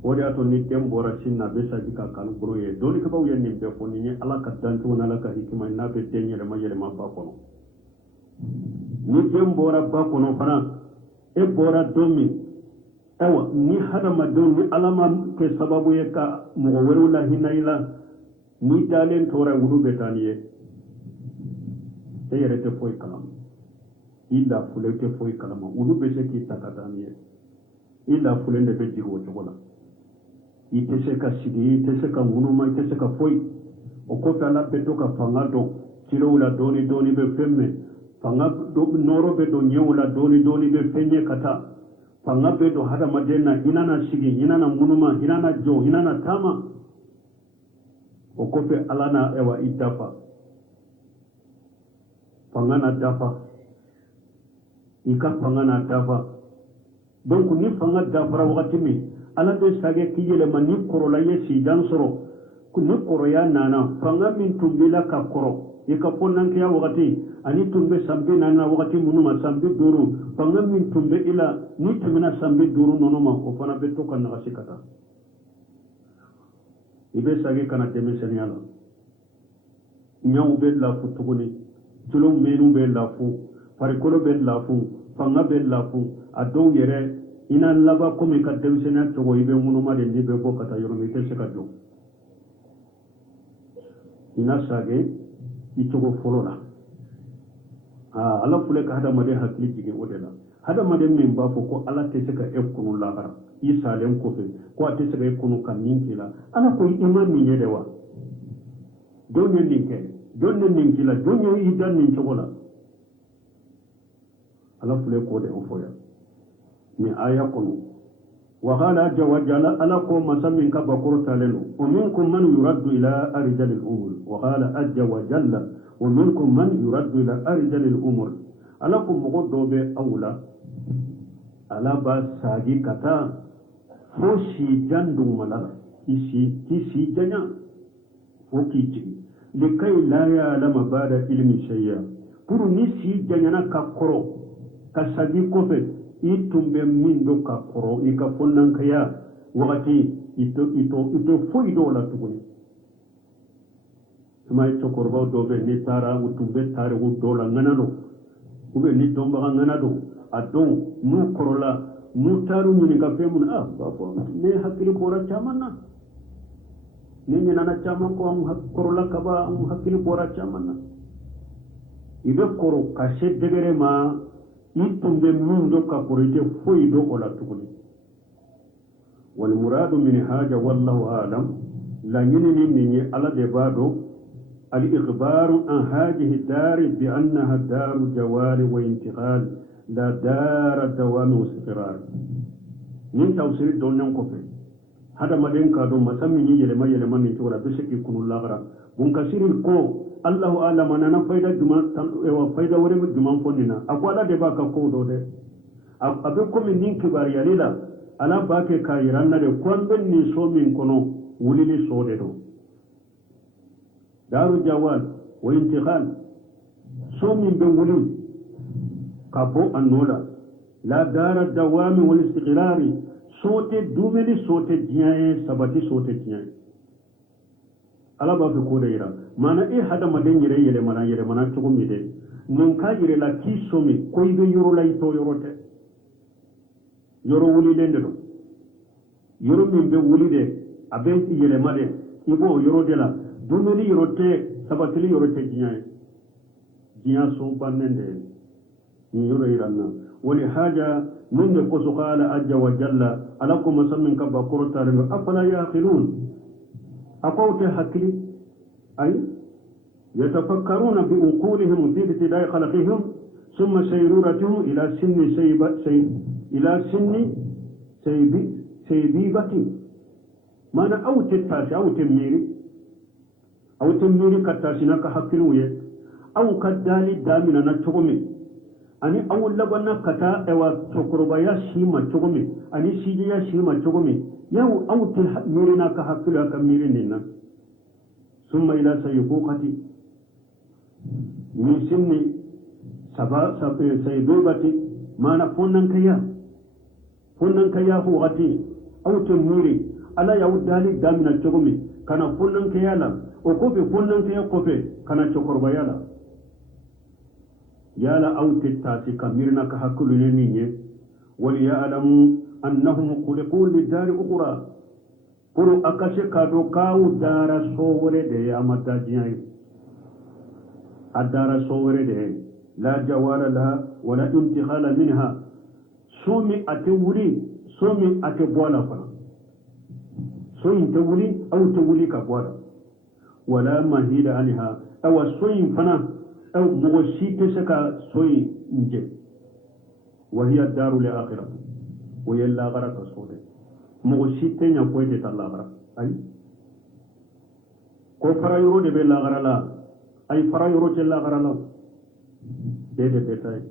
o de y'a to ni den bɔra sin na a bɛ saji ka kalo boro ye dɔɔni kabaw ye nin bɛɛ fɔ nin ye ala ka dancogo n'ala ka hikima n'a bɛ den yɛlɛma ba kɔnɔ ni den bɔra ba kɔnɔ fana e bɔra don min ewa ni hadamadenw ni ala ma kɛ sababu ye ka mɔgɔ wɛrɛw la hinɛ i la ni dalen tora wulu bɛ taa ni ye e yɛrɛ tɛ foyi kalama i lafulen tɛ foyi kalama wulu bɛ se k'i ta ka taa ni ye i lafulen de bɛ jigin o cogo la i tɛ se ka sigi i tɛ se ka ŋunuma i tɛ se ka foyi o kɔfɛ ala bɛ to ka fanga dɔn cilew la dɔɔni dɔɔni bɛ fɛn mɛn fanga nɔrɔ bɛ don ɲɛw la dɔɔni dɔɔni bɛ fɛn ɲɛ ka taa fanga bɛ don hadamaden na i nana sigi i nana ŋunuma i nana jɔ i nana taama o kɔfɛ ala na ewa i dafa fanga na dafa i ka fanga na dafa donc ni fanga dafara wagati min ala bɛ sage k'i yɛlɛma ni kɔrɔla ye sijan sɔrɔ ni kɔrɔya nana fanga min tun b'i la ka kɔrɔ i ka fɔnankeya wagati ani tun bɛ san 40 wagati minnu ma san 50 fanga min tun bɛ i la ni tɛmɛna san 50 nɔnɔ ma o fana bɛ to ka nagasi ka taa i bɛ sage kana denmisɛnniya la ɲaw bɛ lafu tuguni tulo mɛnu bɛ lafu farikolo bɛ lafu fanga bɛ lafu a dɔw yɛrɛ i na laban komi ka denmisɛnniya cogo i bɛ ŋunuma de n'i bɛ bɔ ka taa yɔrɔ min i tɛ se ka jɔ i na sage i cogo fɔlɔ la ala filɛ ka hadamaden hakili jigin o de la hadamaden min b'a fɔ ko ala tɛ se ka e kunu lahara i salen kɔfɛ ko a tɛ se ka e kunu ka min k'i la ala ko i ma nin ye de wa jɔn ye nin kɛ jɔn ye nin k'i la jɔn ye i da nin cogo la ala filɛ k'o de fɔ yan nin aya kɔnɔ wa qala azza wa jalla ala ko masa min ka bakuru talen do wa minkum man yuraddu ila arjal al umur wa qala azza wa jalla wa minkum man yuraddu ila arjal al umur ala ko mɔgɔ dɔ bɛ aw la ala b'a sagi ka taa fo si jandu malala isi janya fo kici likai la ya'lama ba'da ilmi shay'a pour ni si janya na ka koro ka sagi kofe itumbe min do ka koro i ka fonnan kaya wakati ito fo ido la tuguni mai chokorba do be ni tara utumbe tare u do la nganado ube ni domba nganado adon nu korola nu taru ni ka femun bafo ne hakili bora chamanna ne nyana chaman ko am korola kaba am hakili bora chamanna ibe koro ka degere ma itumbe min do ka korite fo ido ola tuguni wal muradu min haja wallahu alam la nyini ni ala de bado الإخبار عن هذه الدار بأنها دار جوال وانتقال لا دار دوام واستقرار من توصيل دونيان كوفي هذا ما دين كادو مسمي يلما نتورا بشكل يكون الله منكسر الكو الله أعلم أننا فايدة جمان فايدة ورم جمان فننا أقوال دبا كو دو ده أبيكم من دين كبار يليلا أنا باكي كايرانا ده كون بن نسو من كنو ولي سو ده دو دار جوال وانتقال سو من بولين كابو النولا لا دار الدوام والاستقرار صوت دوملي صوت جيان سبتي صوت جيان ala ba fi ko da ira mana hada maden yere mana tugo mi de non ka yire la ki somi ko ibe yoro la ito yorote yoro wuli lende do yoro min be wuli de abe yere made ibo yoro de la dumeli yorote sabatili yorote jiyan so banende ni yoro iranna wali haja min ko su qala ajja wa jalla alakum masammin ka bakurta da afala yaqilun أقوت حكي أي يتفكرون بأقولهم في ابتداء خلقهم ثم سيرورتهم إلى سن سيبيبة مانا أو تتاسي أو تميري كتاسينا كحكيلوية أو كدالي دامنا نتشغمي أني أول لبنا كتا إوا تقربايا شيما تشغمي أني سيجيا شيما تشغمي يو أو تميرنا كحكيلوية كميريننا ثم إلى سيبوقتي من سن سيبيبتي مانا فنن كيا هو غتي أو تميري ألا يود دالي دامنا تشغمي كان فنن كيا لا وكوفي فنن كيا كوفي كان تقربايا لا يالا أو تتاسي كميرنا كحكول نيني وليعلموا أنهم خلقوا للدار أخرى كرو أكاشي كادو كاو دار صورة دي أمتا جيان الدار صورة دي لا جوال لها ولا انتقال منها سومي أتبوالا فنا سومي تولي أو تولي كبوالا ولا مهيد عنها أو سومي فنا أو مغشيت سكا سوي نجي وهي الدار الآخرة وهي الآخرة الصورة مغشيت نقوي تلاغرة أي كفر يرود بالآخرة لا أي فر يرود الآخرة لا ده بتاعي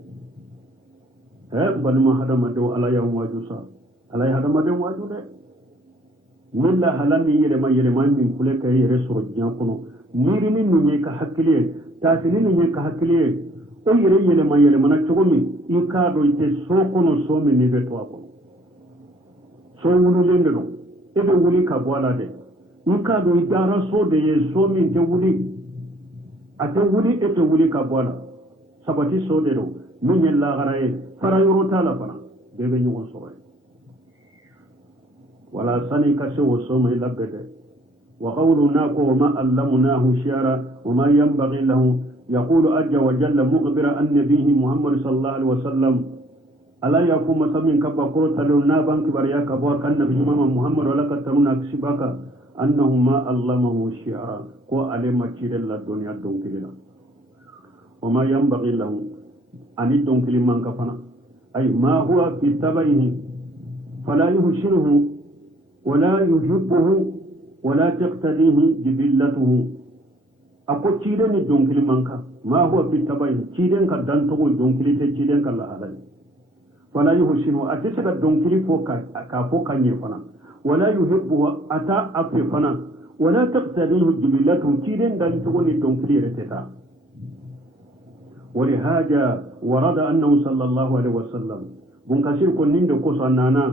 بل ما هذا ما دو على يوم واجوسا على هذا ما دو واجوده من لا هلني يلما من كل كي يرسل جنكونو نيري من نيجي كحكليه tasini ni ka hakiliye o yele mana chogomi ikado ite sokono somi ni beto apo so wulu lendelo ebe wuli ka bwala de ikado idara so de ye somi de wuli ate wuli ete wuli ka bwala sabati so de do minye la garaye fara yoro tala bana bebe nyugo soye wala sani ka se wo somi labede وقولنا وما علمناه شعرا وما ينبغي له يقول عز وجل مخبرا عن نبيه محمد صلى الله عليه وسلم ألا يكون مسمين كبا قرطة لنا بانك بريا كبوا كان نبي محمد ولا كترون أكسبك أنه ما علمه شعرا كو علم تشير الله الدنيا دونكلنا وما ينبغي له أن دونكل من كفنا أي ما هو في تبعه فلا يهشره ولا يحبه ولا تقتديه جبلته أكو تشيدن دونكلي مانكا ما هو في تبعه تشيدن كدان تقول دونكلي تشيدن كلا علي fala yuhsinu atishaka donkili fo ka fo kanye fana wala yuhibbu ata afi fana wala taqtadihu jibillatu kiden dan tugoni donkili reteta ولهذا ورد أنه صلى الله عليه وسلم بنكسر كن نند كوسانانا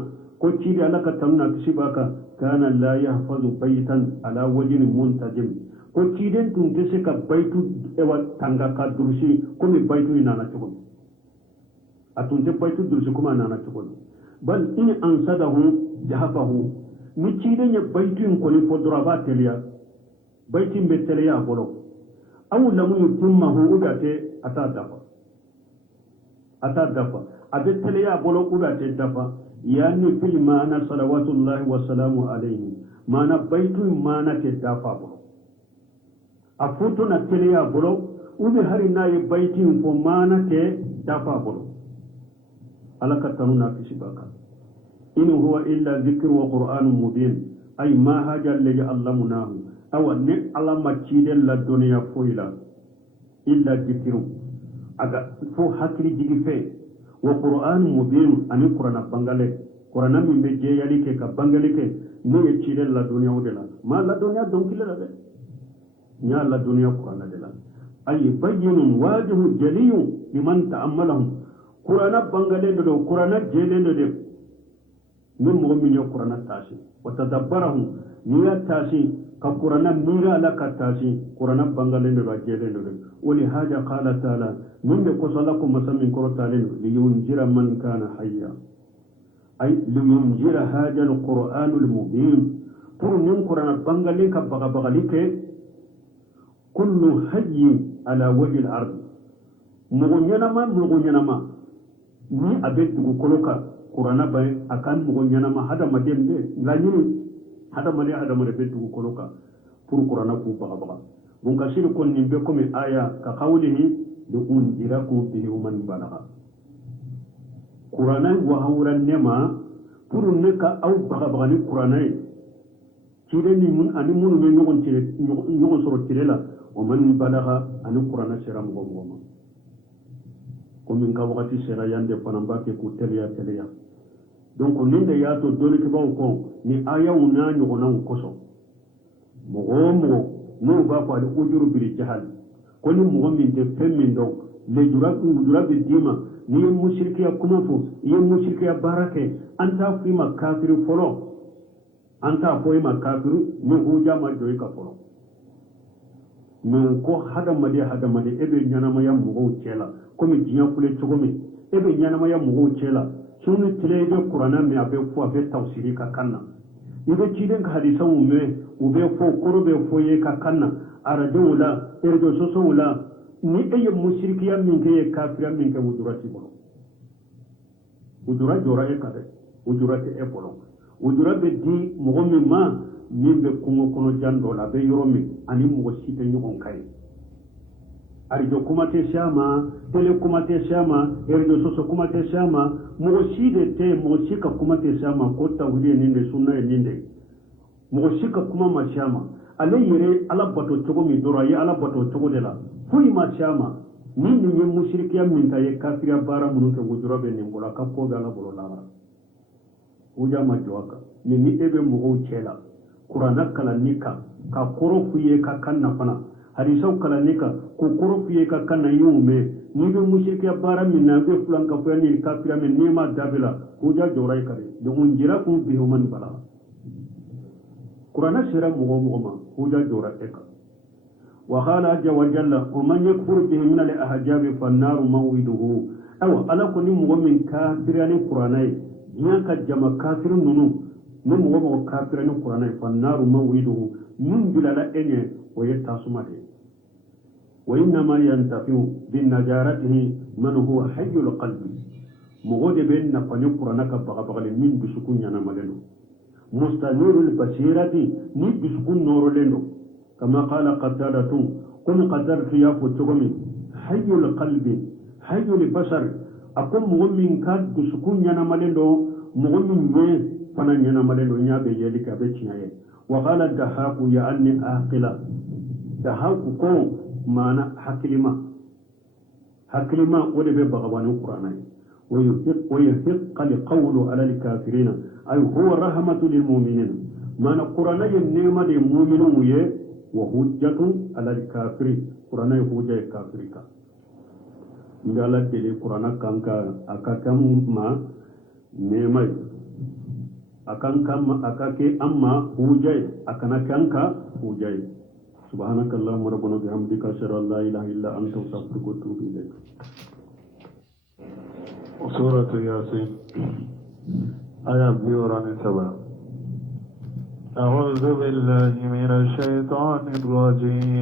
كوتشيدي على كتمنا كسباكا كان لا يحفظ بيتا على وجه منتجم كوتشيدي تنكسك بيتو ايوا تانغاكا درسي كومي بيتو ينانا تكون أتنتي بيتو درسي كوما نانا تكون بل إن أنصده جهفه ميتشيدي بيتو ينكوني فدرابا تليا بيتو بتليا بولو أو لم يتمه أبعته أتا دفع أبتلي أبولو أبعته دفع يعني في المعنى صلوات الله وسلامه عليه معنى بيت معنى تدفع بولو أفوتنا تلي أبولو وبهرنا بيت فمعنى تدفع بولو ألا كتنونا في شباكا إن هو إلا ذكر وقرآن مبين أي ما هاجا الذي علمناه أو أن على ما تشيد الدنيا فويلا إلا ذكر أجا فو حكري جيفه وقرآن مبين أن القرآن بانغالي قرآن من بيجي يليك كبانغالي كي نو يتشيد الدنيا ودلا ما الدنيا دونكي لا ده نيا الدنيا قرآن دلا أي بين واجه جلي لمن تأملهم قرآن بانغالي دو قرآن جيلين دو من مؤمن القرآن تاشي وتدبرهم نيا تاشي كقرآن ميرا لك تاشي قرآن بانغالين دو جيلين دو ولهذا قال تعالى من قصلكم مسمين قرطالين لينجر من كان حيا أي لينجر هذا القرآن المبين ترون قرآن بانغالين كبغبغليك كل حي على وجه الأرض مغنينما ni abet dugu koloka qur'ana bay akan mugonyana ma hada madembe nganyini hada male bet dugu koloka pour qur'ana ku baga bun kasir kon nimbe comme aya ka qawlihi du unjiraku bihi man balagha qur'ana wa hawran nema pour neka aw baga ni qur'ana tire ni mun ani mun ne nyogon soro tirela wa man balagha ani qur'ana sira mugoma comme nga wakati sera yande panamba ke ku teleya donc ninde yato dole ke bawo ko ni aya una nyogona koso mogo no ba fa de ujuru bil jahal ko ni mo min de femmin donc le jura bi dima ni mushrikiya kuma fo ye mushrikiya barake anta fi ma kafiru folo anta fo ma kafiru no huja ma joy ka folo men ko hada made ebe nyana ma yam mo chela comme dinya kule chogomi ebe nyana ma yam mo chela sunu tilebe qur'ana me abe fo abe tafsiri ka kanna ibe chiden ka hadisa umme ube fo korobe fo ye ka kanna arajo wala erjo soso wala ni eye mushrikiya min ke kafira min ke wudurati bolo wudura jora e kade wudurati e bolo wudura be di mo mi ma min be kungo kono jando la be yoromi ani mo site nyugon kai arjo kumate shama tele kumate shama erjo soso kumate shama mo side te mo shika kumate shama ko tawhid ninde sunna ninde mo shika kuma ma shama ale yere ala bato togo mi dora ye ala bato togo de la fui ma shama min ni mushrikiya min ta ye kafira bara mun ke wujura be nimbola ka ko ga la bolo la uja ma joaka ni ebe mo chela qur'ana kalanika ka koro fuye ka kanna fana hadisau kalanika ko koro fuye ka kanna yume ni be mushrike bara min na be fulan ka fuya ni kafira min nema dabila uja jorai kare de unjira ku bi human bala qur'ana sira mo ma uja jora eka wa qala azza wa jalla wa man yakfur bihi min al ahjab fan nar mawiduhu aw ala kunni mu'min kafirani qur'ana ya ka jama kafirun nunu من وضع كافرين القرآن فالنار موعده من بلال أني ويتصمده وإنما ينتفع بالنجارته من هو حي القلب مغود بين نفن القرآن كبغبغل من بسكون ينملنه مستنور البصيرة من بسكون نور لنه كما قال قتادة كن قدر خياف التغمي حي القلب حي البصر أكون مؤمن كاد بسكون ينملنه مؤمن من فانا نينا مالو نيابه يليك ابيتشناي وقال الدهاق يعني عاقلا دهاق كو معنى حكلمه ودي بغبان القران ويحق القول على الكافرين أي هو رحمة للمؤمنين ما نقرأ النعمة للمؤمنين وحجة على الكافرين قرآن حجة الكافرين ngala tele qur'ana kanka akakam ma nemai akake amma hujai akana kanka hujai subhanakallahumma rabbana bihamdika ashhadu an la ilaha illa anta astaghfiruka wa atubu ilayk. سورة ياسين آية بيوران سبا. أعوذ بالله من الشيطان الرجيم.